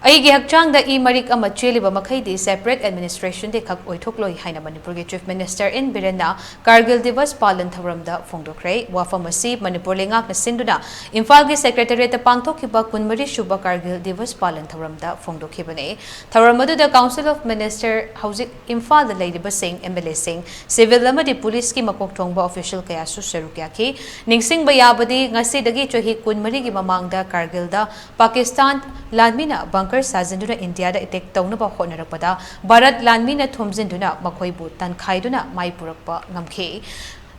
Eigi hakchangda marik chellibamakheidi Separate Adminstration de khak oithokloi haina Manipur ge Chief Minister N.Biren na Kargil Divas Palan Tharamda phongdokre wafam asi Manipur lengak na sinduna Imphal ge Secretariat pangthokhiba kunmari shuba Kargil Divas Palan Tharamda phongdokhibane tharamadu da Council of Minister Housing Imphal da leidiba sing MLA sing civil amadi police ki makok thongba official kaya su serukya ki ningsing bayabadi ngasi dagi chohi kunmari gi mamangda Kargil da Pakistan lanmina Sajinduna India da attack taunaba honarakpada Bharat lanmina thomjinduna makhoibu tankhaiduna maipurakpa ngamkhe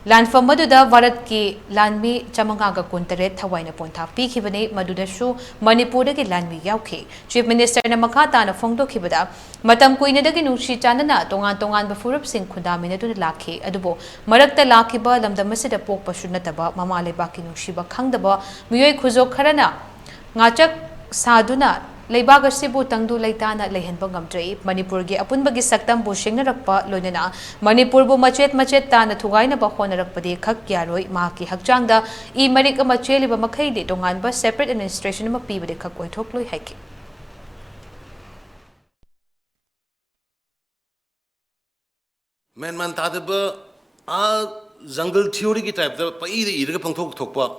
Landfam maduda Bharat ki lanmi chamanga ga kuntare thawaina pontha pikhibane madudashu Manipur ki lanmi yaukhe Chief Minister na makha na phongdokhibada matam kuina dagi nushi chanana tongan bafurup sing khudamina duna lakhe adubo marakta lakhiba lamdamasida pokpa shunataba mamale baki nushiba khangdaba miyoi khuzok kharana ngachak saduna Leibaga Sibu Tangdu Laitana Lehenba Ngamdrei, Manipur gi Apunbagi Saktam Bushing Rakpa Lonana, Manipur bu machet tana Tugaina Bahonarapadi Khak Yaroi, Maki hakchangda marik chellibamakheidi Donganba Separate Adminstration Mapiba de Khak oithokloi hike. Man Tadaba jungle theory ki type the Paida Pangtok Tokpa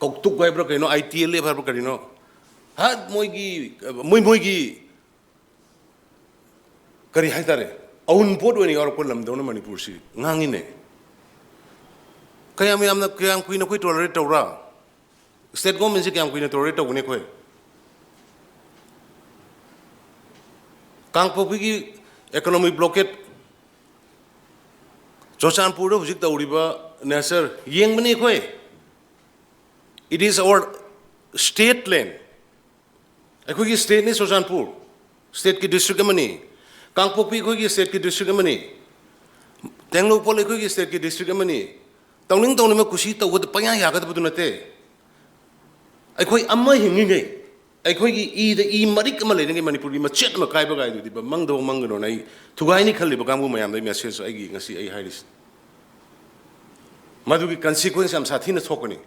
Koktuk Vibracano, ITL Vibracano. Had Moigi Kari Haitare, own port when you are Pulam, Dona Manipur, Nangine. Kayami am the Kayam Queen of Quito Ra. State government Kayam Queen of Torito Winneque. Kangpopigi economic blockade. Josan Puro, Vizita Uriba, Nasser, Yang Manique. It is our state land. Equigi state is Sojanpur, state ki district mani. Kangpopi equigi state ki district mani. Tenglopol equigi state ki district mani. Towning Tonima Kushita would Paya Yagat Budunate. Equi Amma Hingi. Equigi the marik Malay Manipuri, Machet Makaiba, but Mangdo Manganonai, Tugaini Kalibamu Mayam, the message I see a high Maduki consequence am Satina Tokoni.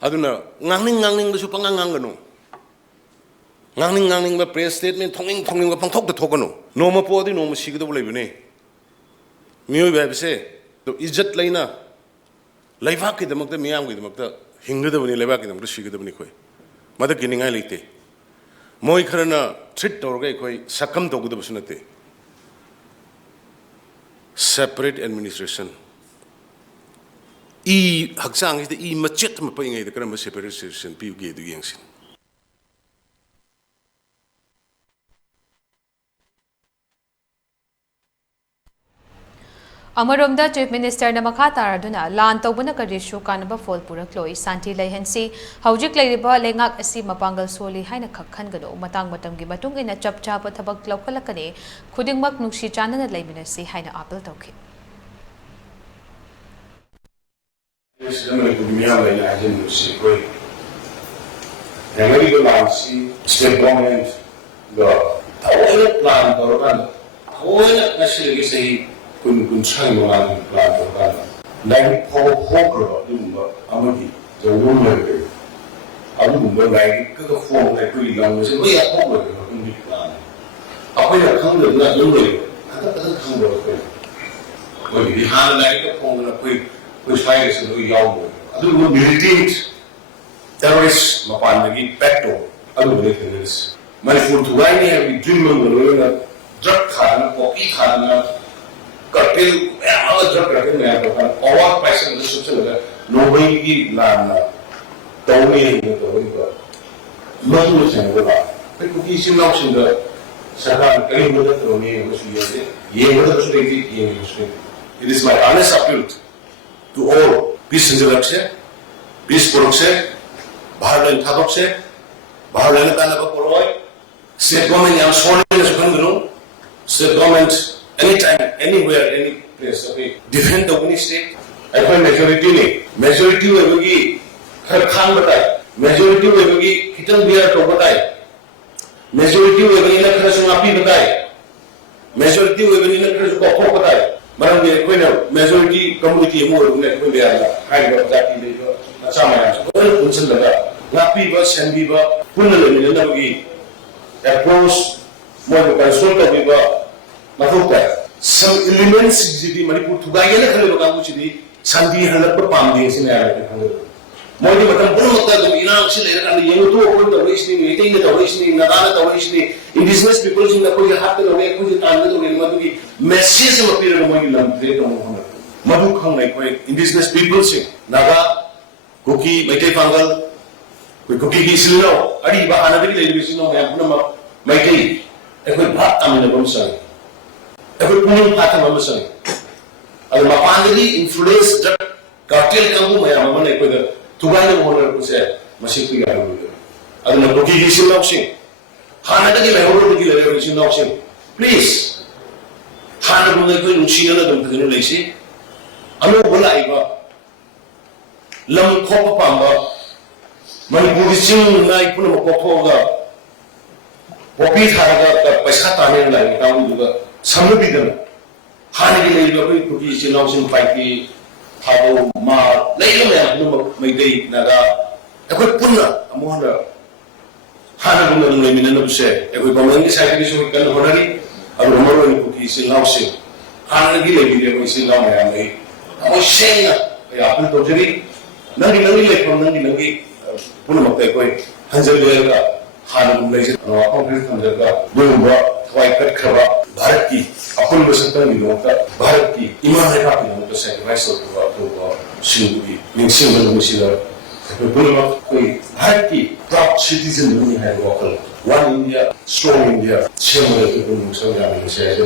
Aduna ngangning the supangangano. Ngangning the press statement, tongue upon talk the tokano. No more body, no more secret of Lebune. Mu have say, the Ijat Lena Lavaki the Mokta Miam with Mokta, Hinga the Levaki and the Shigga the Nique. Mother Kinning Alite. Moikarana, Trit or Gay, succumb to good vicinity. Separate administration. Hakchang is the machet maping the Krama separation, people gave the Yangsin. Amarumda Chief Minister na makha taraduna lan tawbuna karishu kanaba folpurakloi santi laihensi haujik leiriba lengak asi mapangal soli haina khakhangano matang matamgi matung ina chapchapa thabak laukalakane khudingmak nungsi chanana laiminasi haina apel tawkhi. State government the plan kun try plan like poker amadi the woman adu like the form like we language we are poker in the plan apoya khang de na lu khata khang de ko we han like the form na koi sai se lu yaw adu militant terrorist mapan gi petto adu ne things Manipur to why we dream of drug khan or khan cartel all drug cartel mein aata और पैसे मुझे सबसे लगा नौकरी की लाना तौने ही तो वही का लोगों से बोला फिर कुछ इसी लोग से सरकार कहीं मदद करने ये मदद उसने की ये उसने it is my honest appeal to all peace intellectual peace production Bharat थाबक से भारत का नबा परोय state government yang sworn in as Kangano, state government anytime, anywhere, any place, okay, defend the Uni state. I find majority will be Khan Batai, majority will be Kitan Bia to Batai, majority will be in a Krasunapi Batai, majority will be in a Krasuko Batai, Madam the Equino, majority community more than that, high of that in the Samaya, all Punsan. ngakpiba senbiba punna leminanabagi approach mo control tabiba mafuta some elements jidi Manipur thugayena khale kamu chidi sandi halap pamde sine ala khale mo di matam purmata dum inang sile kan yengutu pun da wisni meeting da wisni nadana da wisni indigenous people jinga ko hatta da we ko tan da we madugi message ma pira mo ilam tre to mo madu khang nai ko indigenous people sing naga kuki maitai pangal kuki ki silno ari ba anabiri le sino ya puna maitai ekoi bhat tamina bom sang ekoi punung patha bom sang adu mapangali influence da cartel kangu maya mamane ekoi da tugaina monar ko se masik pi garu adu na kuki ki silno sing hana da ki lehoro ki le sino sing please hana bunga ko nuchina na dum thinu leisi anu bola iba lam khopa pamba Manipur sing nai puna mokophoga popi tharaga ka paisa tane lai tamu juga samubidana hani gi lei loi kuki sinau sin paiki thabo ma lei lo ya nu mai dei naga ekoi punna amohana hana bunga nu lei minana buse ekoi gomengi sai gi so kan honari aru moro ni kuki sinau sin hana gi lei gi lei sinau ya mai amo shenga ya pun to jeri nangi lei pon nangi puna makai koi hanjal ga hana lei complete hanjal ga duba twai kat khaba bharat ki apun basanta ni nota bharat ki iman re ka ni nota sacrifice to shingi ning single musila puna koi bharat ki proud citizen ni hai local one India strong India chemole to pun musala ni se